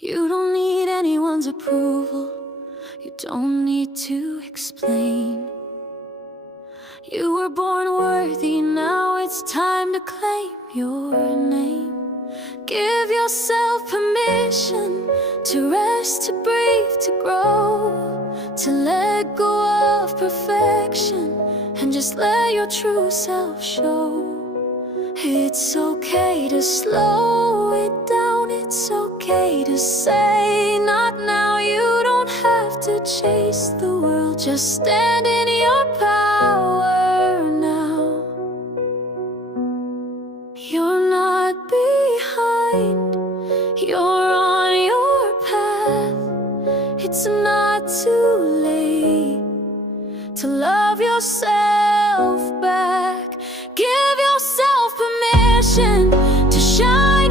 You don't need anyone's approval. You don't need to explain. You were born worthy, now it's time to claim your name. Give yourself permission to rest, to breathe, to grow, to let go of perfection and just let your true self show. It's okay to slow it down, it's okay to say not now. You don't have to chase the world, just stand in your power now. You're not behind, you're on your path. It's not too late to love yourself